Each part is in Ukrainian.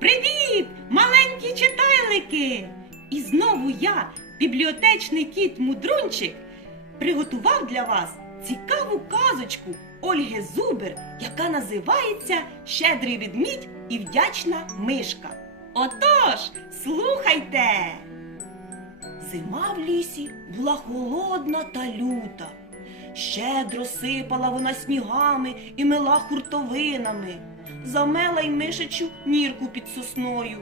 Привіт, маленькі читайлики! І знову я, бібліотечний кіт Мудрунчик, приготував для вас цікаву казочку Ольги Зубер, яка називається Щедрий ведмідь і вдячна мишка. Отож, слухайте! Зима в лісі була холодна та люта. Щедро сипала вона снігами і мила хуртовинами, замела й мишечу нірку під сосною.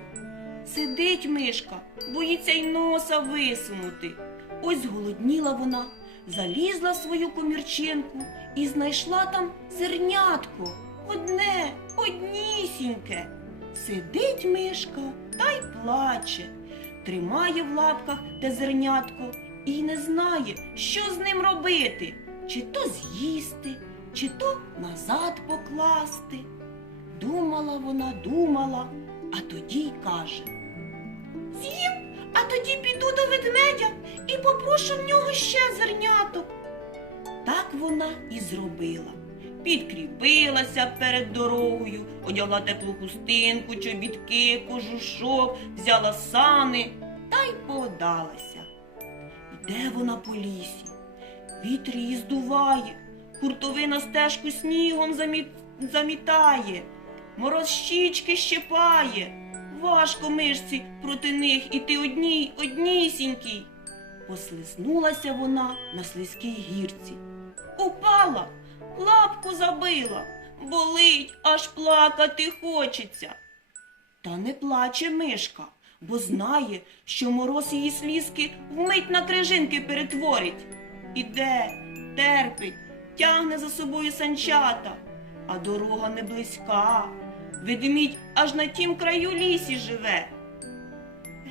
Сидить мишка, боїться й носа висунути. Ось зголодніла вона, залізла в свою комірчинку і знайшла там зернятко. Одне, однісіньке. Сидить мишка та й плаче, тримає в лапках те зернятко і не знає, що з ним робити, чи то з'їсти, чи то назад покласти. Думала вона, думала, а тоді й каже. З'їм, а тоді піду до ведмедя і попрошу в нього ще зерняток. Так вона і зробила. Підкріпилася перед дорогою, одягла теплу хустинку, чобітки, кожушок, взяла сани та й подалася. Йде вона по лісі, вітер її здуває, хуртовина стежку снігом замі... замітає, мороз щічки щипає. Важко мишці проти них іти одній, однісінькій. Послизнулася вона на слизькій гірці. Упала, лапку забила, болить, аж плакати хочеться. Та не плаче мишка, бо знає, що мороз її слізки вмить на крижинки перетворить. Іде, терпить, тягне за собою санчата, а дорога не близька. Ведмідь аж на тім краю лісі живе.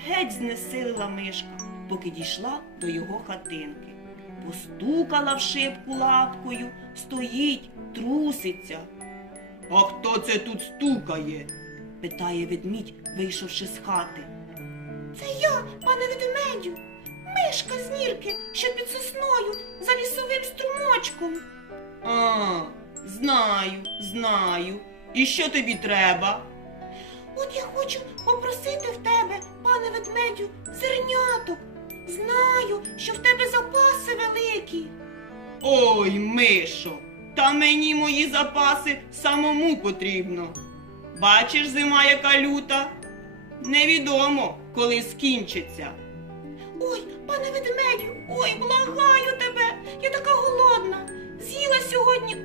Геть знесилила мишка, поки дійшла до його хатинки. Постукала в шибку лапкою, стоїть, труситься. А хто це тут стукає? питає ведмідь, вийшовши з хати. Це я, пане ведмедю, мишка з нірки, що під сосною за лісовим струмочком. А, знаю, знаю. І що тобі треба? От я хочу попросити в тебе, пане ведмедю, зерняток. Знаю, що в тебе запаси великі. Ой, Мишо, та мені мої запаси самому потрібно. Бачиш, зима яка люта? Невідомо, коли скінчиться. Ой, пане ведмедю, ой, благаю тебе, я така голодна. З'їла сьогодні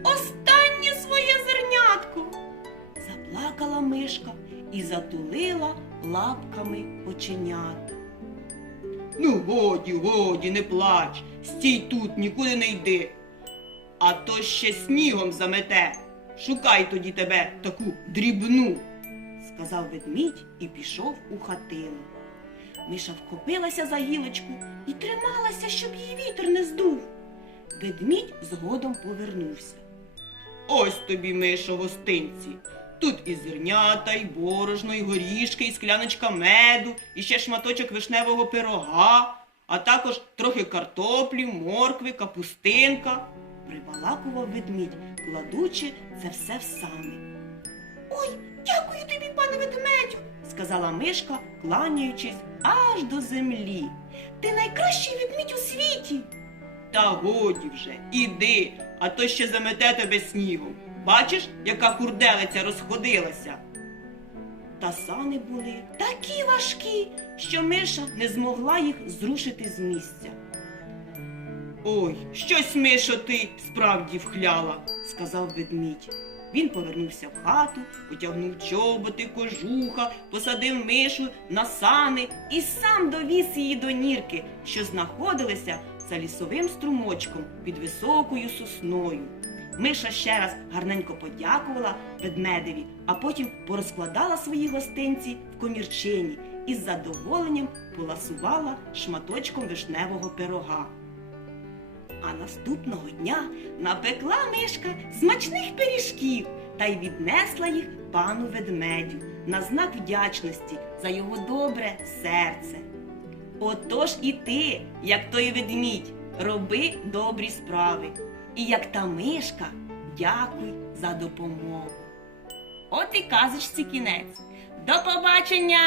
Заплакала і затулила лапками оченята. Ну, годі, годі, не плач. Стій тут, нікуди не йди. А то ще снігом замете. Шукай тоді тебе таку дрібну. сказав ведмідь і пішов у хатину. Миша вхопилася за гілочку і трималася, щоб її вітер не здув. Ведмідь згодом повернувся. Ось тобі, Мишо, гостинці. Тут і зернята, і борошно, і горішки, і скляночка меду, і ще шматочок вишневого пирога, а також трохи картоплі, моркви, капустинка. Прибалакував ведмідь, кладучи це все в сани. Ой, дякую тобі, пане ведмедю, сказала мишка, кланяючись аж до землі. Ти найкращий ведмідь у світі. Та годі вже, іди, а то ще замете тебе снігом. Бачиш, яка хурделиця розходилася. Та сани були такі важкі, що миша не змогла їх зрушити з місця. Ой, щось, Мишо, ти справді вхляла. сказав ведмідь. Він повернувся в хату, Потягнув чоботи, кожуха, посадив мишу на сани і сам довіз її до нірки, що знаходилися за лісовим струмочком під високою сосною. Миша ще раз гарненько подякувала ведмедеві, а потім порозкладала свої гостинці в комірчині і з задоволенням поласувала шматочком вишневого пирога. А наступного дня напекла мишка смачних пиріжків та й віднесла їх пану ведмедю на знак вдячності за його добре серце. Отож і ти, як той ведмідь, роби добрі справи. І як та мишка, дякуй за допомогу. От і казочці кінець. До побачення!